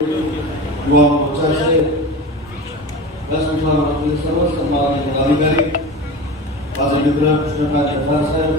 युवा मोर्चाचे व्यासपीठावरील सर्व सन्माननीय पदाधिकारी माझे मित्र कृष्णकांत जठार साहेब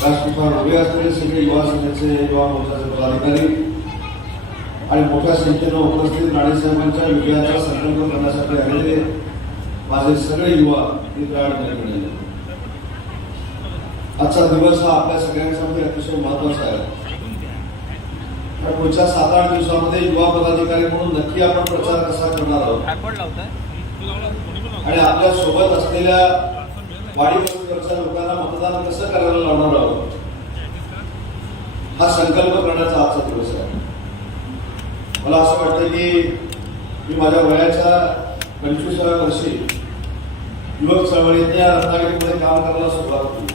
व्यासपीठावर उभे असलेले सगळे युवा सेनेचे युवा मोर्चाचे पदाधिकारी आणि मोठ्या संख्येनं उपस्थित राणेसाहेबांच्या विजयाचा संकल्प करण्यासाठी आलेले माझे सगळे युवा मित्र आणि मैत्रिणी. आजचा दिवस हा आपल्या सगळ्यांसाठी अतिशय महत्त्वाचा आहे. पण पुढच्या सात आठ दिवसामध्ये युवा पदाधिकारी म्हणून नक्की आपण प्रचार कसा करणार आहोत? आणि आपल्यासोबत असलेल्या वाडी वस्तीवरच्या लोकांना मतदान कसं करायला लावणार आहोत? हा संकल्प करण्याचा आजचा दिवस आहे. मला असं वाटतं की मी माझ्या वयाच्या पंचवीसाव्या वर्षी युवक चळवळीत या रत्नागिरीमध्ये काम करायला सुरुवात केली.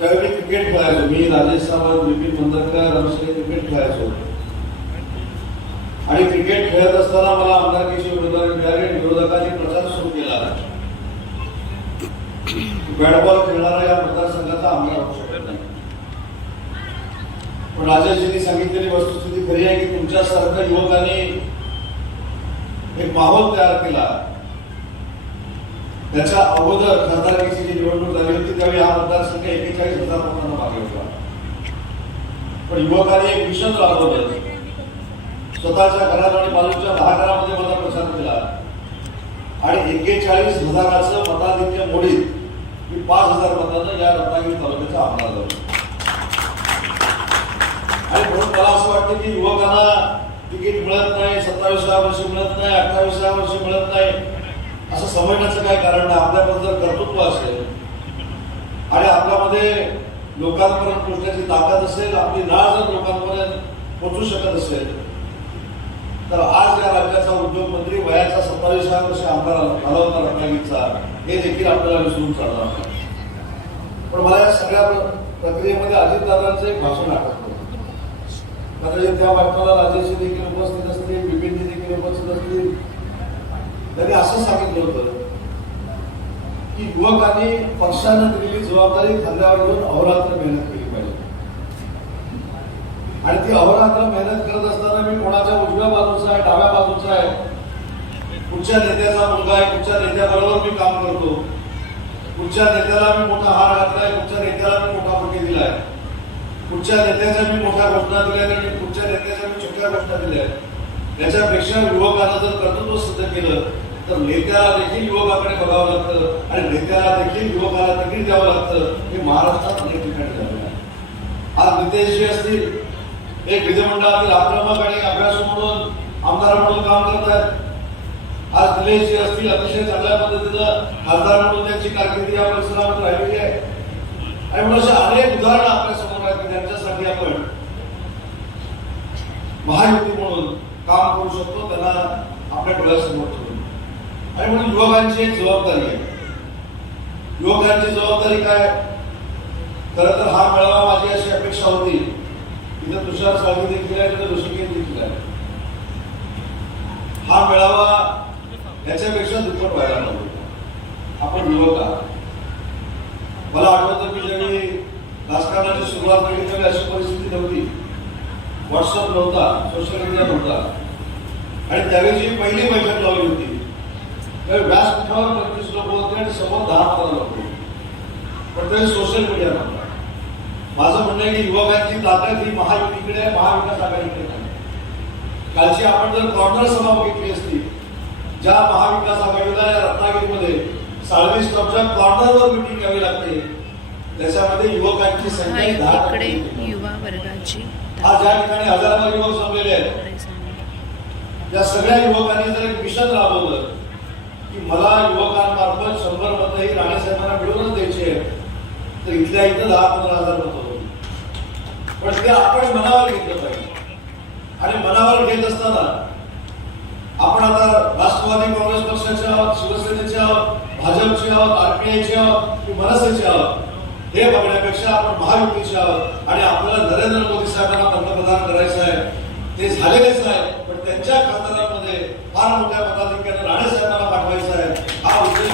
त्यावेळी क्रिकेट खेळायचो. मी राजेश सावंत विपिन मंदरकर रमेश क्रिकेट खेळायचो. आणि क्रिकेट खेळत असताना मला आमदारकीची उमेदवारी मिळाली. आणि विरोधकांनी प्रचार सुरू केला. बॅट बॉल खेळणारा या मतदारसंघाचा आमदार होऊ शकत नाही. पण राजेशजींनी सांगितलेली वस्तुस्थिती खरी आहे की तुमच्यासारख्या युवकांनी एक माहोल तयार केला. त्याच्या अगोदर खासदारकीची जी निवडणूक झाली होती त्यावेळी हा मतदारसंघ एकेचाळीस हजार लोकांना मागे होता. पण युवकांनी एक मिशन राबवलं. स्वतःच्या घरात आणि बाजूच्या दहा घरामध्ये मला प्रचार केला. आणि एकेचाळीस हजाराचं मताधिक्य मोडीत मी पाच हजार मतांना या रत्नागिरी तालुक्याचा आमदार झालो. आणि म्हणून मला असं वाटतं की युवकांना तिकीट मिळत नाही सत्तावीसाव्या वर्षी मिळत नाही अठ्ठावीसाव्या वर्षी मिळत नाही. असं समजण्याचं काय कारण नाही. आपल्याबद्दल कर्तृत्व असेल आणि आपल्यामध्ये लोकांपर्यंत पोचण्याची ताकद असेल आपली नाळ जर लोकांपर्यंत पोचू शकत असेल तर आज या राज्याचा उद्योगमंत्री वयाचा सत्तावीसा वर्ष आमदार आला होता रत्नागिरीचा हे देखील आपल्याला विसरून चालणार नाही. पण मला या सगळ्या प्र- प्रक्रियेमध्ये अजितदादांचं एक भाषण आठवतं. कदाचित त्या वाटपाला राजेशजी देखील उपस्थित असतील बिपिनजी देखील उपस्थित असतील त्यांनी असं सांगितलं होतं की युवकांनी पक्षानं दिलेली जबाबदारी खांद्यावर घेऊन अहोरात्र मेहनत केली पाहिजे. आणि ती अहोरात्र मेहनत करत असताना मी कोणाच्या उजव्या बाजूचा आहे डाव्या बाजूचा आहे? कुठच्या नेत्याचा मुलगा आहे कुठच्या नेत्याबरोबर मी काम करतो. कुठच्या नेत्याला मी मोठा हार घातलाय कुठच्या नेत्याला मी मोठा पट्टी दिलाय. कुठच्या नेत्याच्या मी मोठ्या घोषणा दिल्या आणि कुठच्या नेत्याच्या मी छोट्या घोषणा दिल्या त्याच्यापेक्षा युवकांना जर कर्तृत्व सिद्ध केलं तर नेत्याला देखील युवकाकडे बघावं लागतं आणि नेत्याला देखील युवकाला तिकीट द्यावं लागतं हे महाराष्ट्रात अनेक ठिकाणी झालेलं आहे. आज नितेशजी असतील हे विधिमंडळातील आक्रमक आणि अभ्यासू म्हणून आमदार म्हणून काम करत आहेत आज निलेशजी असतील अतिशय चांगल्या पद्धतीनं खासदार म्हणून त्यांची कारकिर्दी या परिसरामध्ये राहिलेली आहे. आणि म्हणून अशा अनेक उदाहरणं आपल्यासमोर आहेत की त्यांच्यासाठी आपण महायुती म्हणून काम करू शकतो त्यांना आपल्या डोळ्यासमोर ठेवून. आणि म्हणून युवकांची एक जबाबदारी आहे. युवकांची जबाबदारी काय? खरं तर हा मेळावा माझी अशी अपेक्षा होती. तिथं तुषार साळवी देखील आहे तिथं ऋषिकेश देखील आहे हा मेळावा याच्यापेक्षा दुप्पट व्हायला नव्हता आपण युवक आहात. मला आठवतं की ज्यावेळी राजकारणाची सुरुवात केली त्यावेळी अशी परिस्थिती नव्हती. व्हॉट्सअप नव्हता सोशल मीडिया नव्हता. आणि त्यावेळी जी पहिली बैठक लावली होती त्यावेळी व्यासपीठावर पंचवीस लोक होते आणि समोर दहा पंधरा लोक होते. पण त्यावेळी सोशल मीडिया नव्हता. माझं म्हणणं आहे की युवकांची ताकद ही महायुतीकडे आहे महाविकास आघाडीकडे नाही. कालची आपण जर कॉर्नर सभा बघितली असती ज्या महाविकास आघाडीला या रत्नागिरीमध्ये साळवी स्टॉपच्या कॉर्नरवर मिटिंग घ्यावी लागते त्याच्यामध्ये युवकांची संख्या इकडे. युवा वर्गाची आज या ठिकाणी हजारावर युवक जमलेले आहेत. या सगळ्या युवकांनी जर एक मिशन राबवलं की मला युवकांमार्फत शंभर मतं ही राणेसाहेबांना मिळवूनच द्यायची आहेत तर इथल्या इथं दहा पंधरा हजार मतं होती पण ते आपण मनावर घेतलं पाहिजे आणि मनावर घेत असताना आपण आता राष्ट्रवादी काँग्रेस पक्षाचे आहोत शिवसेनेचे आहोत भाजपचे आहोत आरपीआयचे आहोत की मनसेचे आहोत हे बघण्यापेक्षा आपण महायुतीचे आहोत आणि आपल्याला नरेंद्र मोदी साहेबांना पंतप्रधान करायचं आहे. ते झालेलेच आहे पण त्यांच्या खासदारांमध्ये फार मोठ्या मताधिक्याने राणे साहेबांना पाठवायचं आहे. हा उद्देश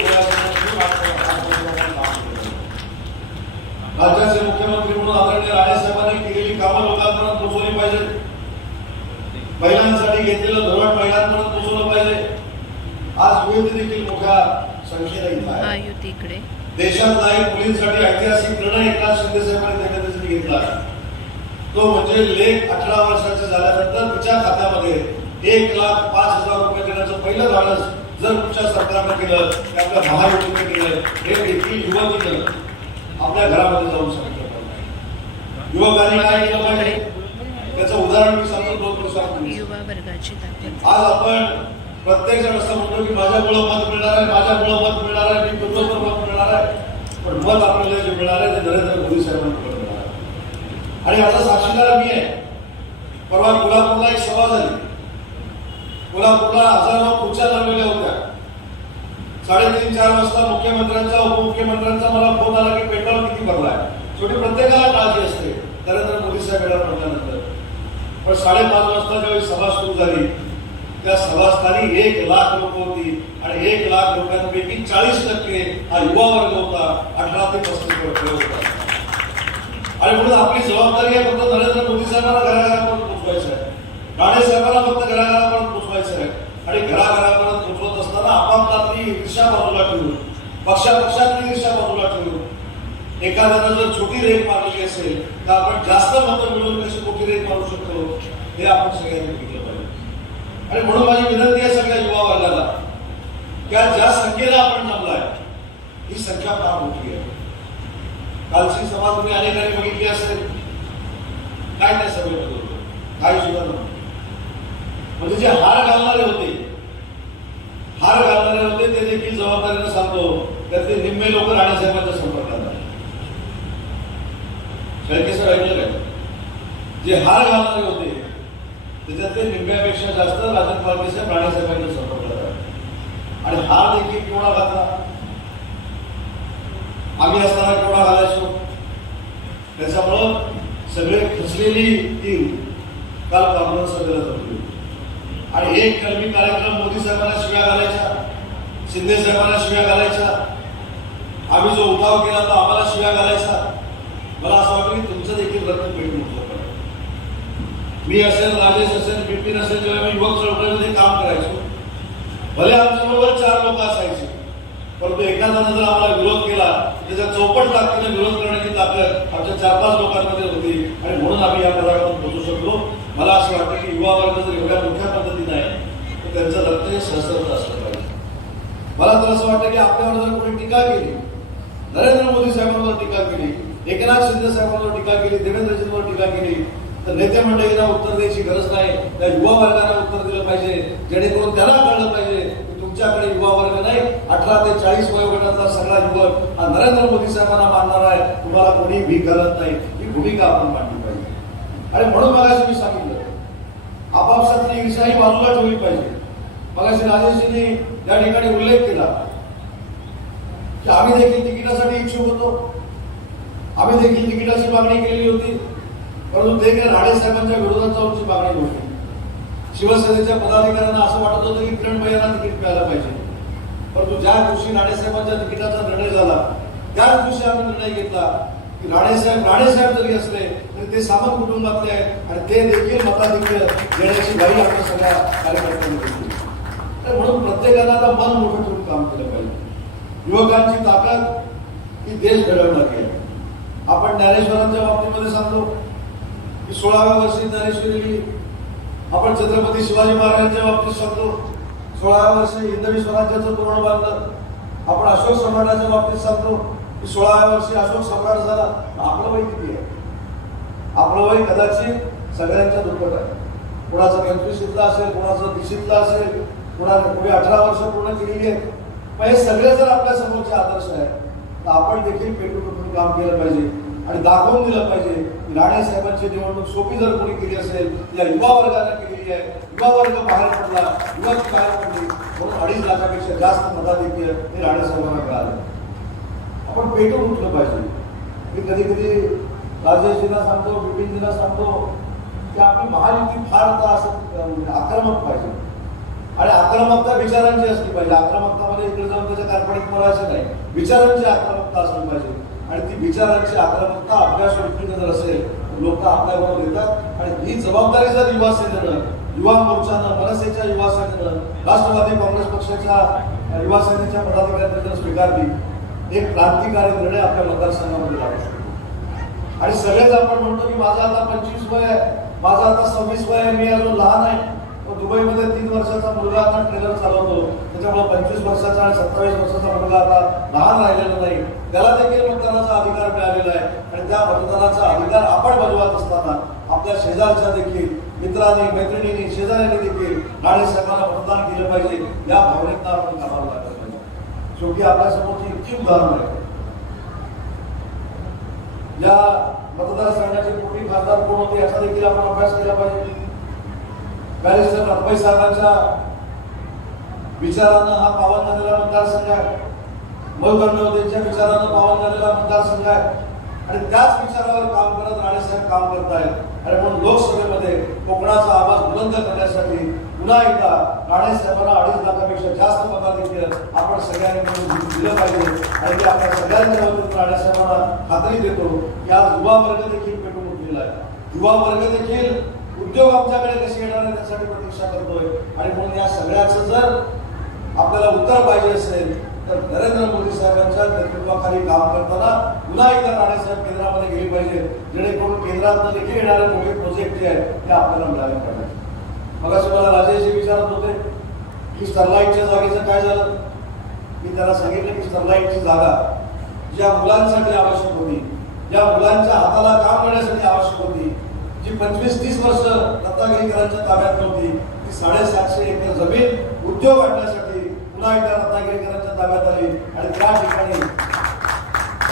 राज्याचे मुख्यमंत्री म्हणून आदरणीय राणे साहेबांनी केलेली कामं लोकांपर्यंत पोहोचवली पाहिजेत. महिलांसाठी घेतलेलं धोरण महिलांपर्यंत पोहोचवलं पाहिजे. आज विविध देखील मोठ्या संख्येने इथं आहे महायुतीकडे देशातला एक मुलींसाठी ऐतिहासिक निर्णय एकनाथ शिंदे साहेबांनी देण्यासाठी घेतला. तो म्हणजे लेख अठरा वर्षाचे झाल्यानंतर तिच्या खात्यामध्ये एक लाख पाच हजार रुपये देण्याचं पहिलं धाडस जर तुमच्या सरकारनं केलं ते आपल्या महायुतीने केलं हे देखील युवतीनं आपल्या घरामध्ये जाऊन सांगितलं पाहिजे. युवकांनी काय केलं पाहिजे? त्याचं उदाहरण मी सांगतो दोन दिवसापूर्वी आज आपण प्रत्येक जण असं म्हणतो की माझ्यामुळं मत मिळणार आहे माझ्यामुळं मत मिळणार आहे मी तुमच्यावर मत मिळणार आहे पण मत आपल्याला जे मिळणार आहे ते नरेंद्र मोदी साहेबांकडे मिळणार आहे आणि आता साक्षीदार मी आहे. परवा कोल्हापूरला एक सभा झाली. कोल्हापूरला हजारो खुर्च्या लावलेल्या होत्या. साडेतीन चार वाजता मुख्यमंत्र्यांचा उपमुख्यमंत्र्यांचा मला फोन आला की पेट्रोल किती भरला आहे शेवटी प्रत्येकाला काळजी असते. नरेंद्र मोदी साहेब म्हटल्यानंतर. पण साडेपाच वाजता ज्यावेळी सभा सुरू झाली त्या सभास्थानी एक लाख लोक होती आणि एक लाख लोकांपैकी चाळीस टक्के हा युवा वर्ग होता अठरा ते पस्तीस वर्ष होता. आणि म्हणून आपली जबाबदारी आहे फक्त नरेंद्र मोदी साहेबांना घराघरापर्यंत पोचवायचं आहे. राणे साहेबांना फक्त घराघरापर्यंत पोहोचवायचं आहे. आणि घराघरापर्यंत पोहोचवत असताना आपापलातली ईर्षा बाजूला ठेवून पक्षापक्षातली ईर्षा बाजूला ठेवून एखाद्यानं जर छोटी रेख मारली असेल तर आपण जास्त मतं मिळवून कशी मोठी रेख मारू शकतो हे आपण सगळ्यांनी आणि म्हणून माझी विनंती आहे सगळ्या युवा वर्गाला त्या ज्या संख्येला आपण जमलाय ही संख्या फार मोठी आहे. कालची सभा तुम्ही अनेकांनी बघितली असेल. काय त्या सभेमध्ये होतं. काही सुद्धा नव्हतं. म्हणजे जे हार घालणारे होते हार घालणारे होते ते देखील जबाबदारीनं सांगतो. त्यातले निम्मे लोक राणेसाहेबांच्या संपर्कात आले. शेळके सर ऐकलं काय? जे हार घालणारे होते त्याच्यातले निम्म्यापेक्षा जास्त राजन पालके साहेब राणेसाहेबांच्या संपर्कात आणि हा देखील कोणा घातला आम्ही असताना केवढा घालायचो त्याच्यामुळं सगळे फसलेली टीम काल कॉन्फरन्स सभेला जमली. आणि एक कलमी कार्यक्रम मोदी साहेबांना शिव्या घालायच्या शिंदे साहेबांना शिव्या घालायच्या आम्ही जो उठाव केला तो आम्हाला शिव्या घालायचा. मला असं वाटतं की तुमचं देखील रक्त पेटून मी असेल राजेश असेल बिपिन असेल जेव्हा मी युवक चळवळीमध्ये काम करायचो भले आमच्याबरोबर चार लोक असायचे परंतु एखाद्यानं जर आम्हाला विरोध केला त्याच्या चौपट ताकदीने विरोध करण्याची ताकद आमच्या चार पाच लोकांमध्ये होती आणि म्हणून आम्ही या पदावर पोहोचू शकलो. मला असं वाटतं की युवा वर्ग जर एवढ्या मोठ्या पद्धतीने आहे तर त्यांचं रक्त हे सहस्रत असलं पाहिजे. मला तर असं वाटतं की आपल्यावर जर कोणी टीका केली नरेंद्र मोदी साहेबांवर टीका केली एकनाथ शिंदे साहेबांवर टीका केली देवेंद्रजींवर टीका केली तर नेते मंडळींना उत्तर द्यायची गरज नाही. त्या युवा वर्गाला उत्तर दिलं पाहिजे. जेणेकरून त्याला कळलं पाहिजे तुमच्याकडे युवा वर्ग नाही. अठरा ते चाळीस वयोगटातला सगळा युवक हा नरेंद्र मोदी साहेबांना मानणार आहे. तुम्हाला कोणी भीक घालत नाही. ही भूमिका आपण मांडली पाहिजे. आणि म्हणून मगाशी मी सांगितलं. आपापसातली ईर्षाही बाजूला ठेवली पाहिजे. मगाशी राजेशजींनी या ठिकाणी उल्लेख केला. की आम्ही देखील तिकिटासाठी इच्छुक होतो. आम्ही देखील तिकिटाची मागणी केलेली होती. परंतु ते काय राणे साहेबांच्या विरोधात जाऊनची मागणी होती शिवसेनेच्या पदाधिकाऱ्यांना असं वाटत होतं की किरण भैयांना तिकीट मिळायला पाहिजे. परंतु ज्या दिवशी राणेसाहेबांच्या तिकिटाचा निर्णय झाला त्याच दिवशी आम्ही निर्णय घेतला की राणेसाहेब राणेसाहेब जरी असले तरी ते सामंत कुटुंबातले आहेत आणि ते देखील मताधिक्य देण्याची घाई आपल्या सगळ्या कार्यकर्त्यांनी तर म्हणून प्रत्येकाला आता मन मोठं ठेवून काम केलं पाहिजे. युवकांची ताकद ही देश घडवणार आहे. आपण ज्ञानेश्वरांच्या बाबतीमध्ये सांगतो की सोळाव्या वर्षी ज्ञानेश्वरी आपण छत्रपती शिवाजी महाराजांच्या बाबतीत सांगतो सोळाव्या वर्षी हिंदवी स्वराज्याचं तोरण बांधलं. आपण अशोक सम्राटाच्या बाबतीत सांगतो की सोळाव्या वर्षी अशोक सम्राट झाला. आपलं वय किती आहे? आपलं वय कदाचित सगळ्यांच्या दुप्पट आहे. कोणाचं पंचवीशीतला असेल कोणाचं तीशीतला असेल कोणा कोणी अठरा वर्ष पूर्ण केलेली आहे पण हे सगळे जर आपल्या समोरचे आदर्श आहेत तर आपण देखील पेटून पेटून काम केलं पाहिजे. आणि दाखवून दिलं पाहिजे की राणे साहेबांची निवडणूक सोपी जर कोणी केली असेल या युवा वर्गाने केलेली आहे. युवा वर्ग बाहेर पडला युवक बाहेर पडली म्हणून अडीच लाखापेक्षा जास्त मताधिक्य हे राणे साहेबांना मिळालं. आपण पेटून उठलं पाहिजे. मी कधी कधी राजेशजींना सांगतो बिपिनजींना सांगतो की आपली महायुती फार आता असं म्हणजे आक्रमक पाहिजे. आणि आक्रमकता विचारांची असली पाहिजे. आक्रमकतामध्ये इकडे जाऊन त्याच्या कार्पणिक बोलायचं नाही. विचारांची आक्रमकता असली पाहिजे. आणि ती विचारांची आक्रमकता अभ्यास वृत्तीने जर असेल लोक आपल्याबरोबर येतात. आणि ही जबाबदारी जर युवा सेनेनं युवा मोर्चानं मनसेच्या युवा सेनेनं राष्ट्रवादी काँग्रेस पक्षाच्या युवा सेनेच्या पदाधिकाऱ्यांनी जर स्वीकारली एक क्रांतिकारी निर्णय आपल्या मतदारसंघामध्ये लागू शकतो. आणि सगळेच आपण म्हणतो की माझा आता पंचवीस वय आहे. माझा आता सव्वीस वय आहे. मी अजून लहान आहे. दुबईमध्ये तीन वर्षाचा मुलगा आता ट्रेलर चालवतो. त्याच्यामुळे पंचवीस वर्षाचा आणि सत्तावीस वर्षाचा मुलगा आता लहान राहिलेला नाही. त्याला देखील मतदानाचा अधिकार मिळालेला आहे. आणि त्या मतदानाचा अधिकार आपण बजवत असताना आपल्या शेजारच्या देखील मित्रांनी मैत्रिणींनी शेजाऱ्यांनी देखील राणे साहेबांना मतदान केलं पाहिजे. या भावनेतनं आपण कामाला लागलं पाहिजे. शेवटी आपल्यासमोरची इतकी उदाहरण आहे या मतदारसंघाचे पूर्वी खासदार कोण होते याचा देखील आपण अभ्यास केला पाहिजे. बॅरिस्टर अभय साहेबांच्या विचारानं हा पावन झालेला मतदारसंघ आहे. मधुकर्णवतेच्या विचारानं पावन झालेला मतदारसंघ आहे. आणि त्याच विचारावर काम करत राणेसाहेब काम करतायत आणि म्हणून लोकसभेमध्ये कोकणाचा आवाज बुलंद करण्यासाठी पुन्हा एकदा राणेसाहेबांना अडीच लाखापेक्षा जास्त मताधिक्य आपण सगळ्यांनी मिळून दिलं पाहिजे. आणि ते आपल्या सगळ्यांच्या वतीनं राणेसाहेबांना खात्री देतो की आज युवा वर्ग देखील पेटून उठलेला आहे. युवा वर्ग देखील उद्योग आमच्याकडे कसे येणार आहे त्यासाठी प्रतीक्षा करतोय. आणि म्हणून या सगळ्याचं जर आपल्याला उत्तर पाहिजे असेल तर नरेंद्र मोदी साहेबांच्या नेतृत्वाखाली काम करताना पुन्हा एकदा राणेसाहेब केंद्रामध्ये गेली पाहिजे जेणेकरून केंद्रात देखील येणारे मोठे प्रोजेक्ट जे आहेत ते आपल्याला मिळाले पाहिजे. मग असं मला राजेशजी विचारत होते की स्टरलाईटच्या जागेचं काय झालं? मी त्याला सांगितलं की स्टरलाईटची जागा ज्या मुलांसाठी आवश्यक होती ज्या मुलांच्या हाताला काम करण्यासाठी आवश्यक होती जी पंचवीस तीस वर्ष रत्नागिरीकरांच्या ताब्यात नव्हती ती साडेसातशे एकर जमीन उद्योग आणण्यासाठी पुन्हा एकदा रत्नागिरीकरांच्या ताब्यात आली आणि त्या ठिकाणी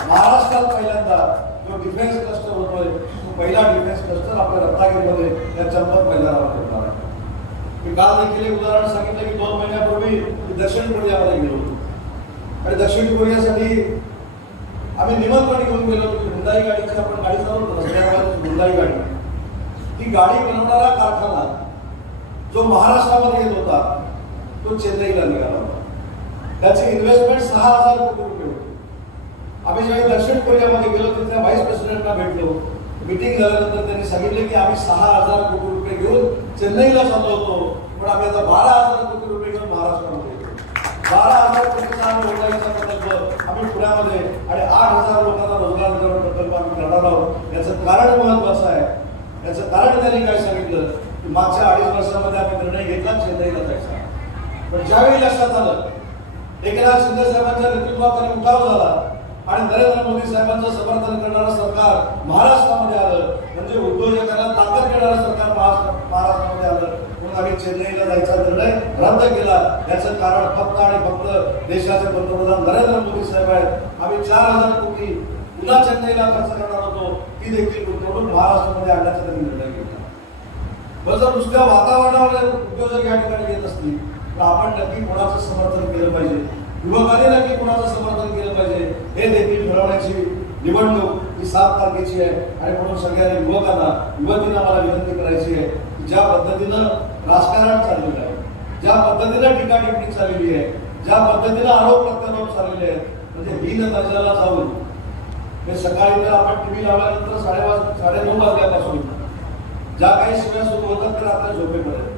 महाराष्ट्रात पहिल्यांदा जो डिफेन्स क्लस्टर होतोय तो पहिला डिफेन्स क्लस्टर आपल्या रत्नागिरीमध्ये या चंपत मैदानावर होणार आहे. मी काल देखील एक उदाहरण सांगितलं की दोन महिन्यापूर्वी मी दक्षिण कोरियामध्ये गेलो होतो. आणि दक्षिण कोरियासाठी आम्ही निमंत्रण घेऊन गेलो होतो हुंदाई गाडीची आपण गाडी चालवतो रस्त्यावर हुंदाई गाडी. ती गाडी बनवणारा कारखाना जो महाराष्ट्रामध्ये येत होता तो चेन्नईला निघाला त्याची इन्व्हेस्टमेंट सहा हजार कोटी रुपये होती. आम्ही ज्यावेळी दक्षिण कोरियामध्ये गेलो तिथल्या व्हाईस प्रेसिडेंटला भेटलो. मिटिंग झाल्यानंतर त्यांनी सांगितले की आम्ही सहा हजार कोटी रुपये घेऊन चेन्नईला चाललो होतो पण आम्ही आता बारा हजार कोटी रुपये घेऊन महाराष्ट्रामध्ये बारा हजार कोटीचा रोजगारीचा प्रकल्प आम्ही पुण्यामध्ये आणि आठ हजार लोकांना रोजगार देणारा प्रकल्प आम्ही करणार आहोत. याचं कारण महत्वाचं आहे. याचं कारण त्यांनी काय सांगितलं? की मागच्या अडीच वर्षामध्ये आम्ही निर्णय घेतला चेन्नईला जायचा. पण ज्यावेळी लक्षात आलं एकनाथ शिंदे साहेबांच्या नेतृत्वाखाली उठाव झाला आणि नरेंद्र मोदी साहेबांचं समर्थन करणारं सरकार महाराष्ट्रामध्ये आलं. म्हणजे उद्योजकांना ताकद देणारं सरकार महाराष्ट्रामध्ये आलं. म्हणून आम्ही चेन्नईला जायचा निर्णय रद्द केला. याचं कारण फक्त आणि फक्त देशाचे पंतप्रधान नरेंद्र मोदी साहेब आहेत. आम्ही चार हजार कोटी पुन्हा चेन्नईला खर्च करणार होतो. ती देखील गुंतवणूक महाराष्ट्रामध्ये आणण्याचा त्यांनी निर्णय घेतला. बरं जर नुसत्या वातावरणावर उद्योजक या ठिकाणी येत असतील. तर आपण नक्की कोणाचं समर्थन केलं पाहिजे? युवकांनी नक्की कोणाचं समर्थन केलं पाहिजे? हे देखील ठरवण्याची निवडणूक ही सात तारखेची आहे. आणि म्हणून सगळ्या युवकांना युवतींना मला विनंती करायची आहे की ज्या पद्धतीनं राजकारण चाललेलं आहे ज्या पद्धतीनं टीकाटिपणी चाललेली आहे ज्या पद्धतीनं आरोप प्रत्यारोप चाललेले आहेत म्हणजे हीन दर्जाला जाऊन हे सकाळी तर आपण टीव्ही लावल्यानंतर साडेपाच साडेनऊ वाजल्यापासून ज्या काही शिव्या सुरू होतात त्या आपल्या झोपेपर्यंत.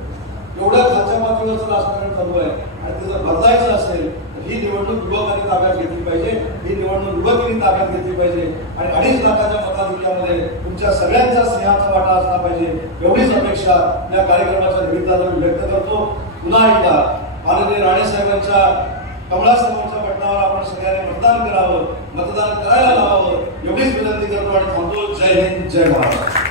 एवढ्या खालच्या पातळीवरचं राजकारण चालू आहे आणि त्याचं बदलायचं असेल तर ही निवडणूक युवकांनी ताब्यात घेतली पाहिजे. ही निवडणूक युवकांनी ताब्यात घेतली पाहिजे. आणि अडीच लाखाच्या मताधिक्यामध्ये तुमच्या सगळ्यांचा स्नेहाचा वाटा असला पाहिजे. एवढीच अपेक्षा या कार्यक्रमाच्या निमित्तानं मी व्यक्त करतो. पुन्हा एकदा माननीय राणेसाहेबांच्या कमळासमोरच्या पटनावर आपण सगळ्यांनी मतदान करावं मतदान करायला लावावं. एवढीच विनंती करतो आणि थांबतो. जय हिंद जय महाराष्ट्र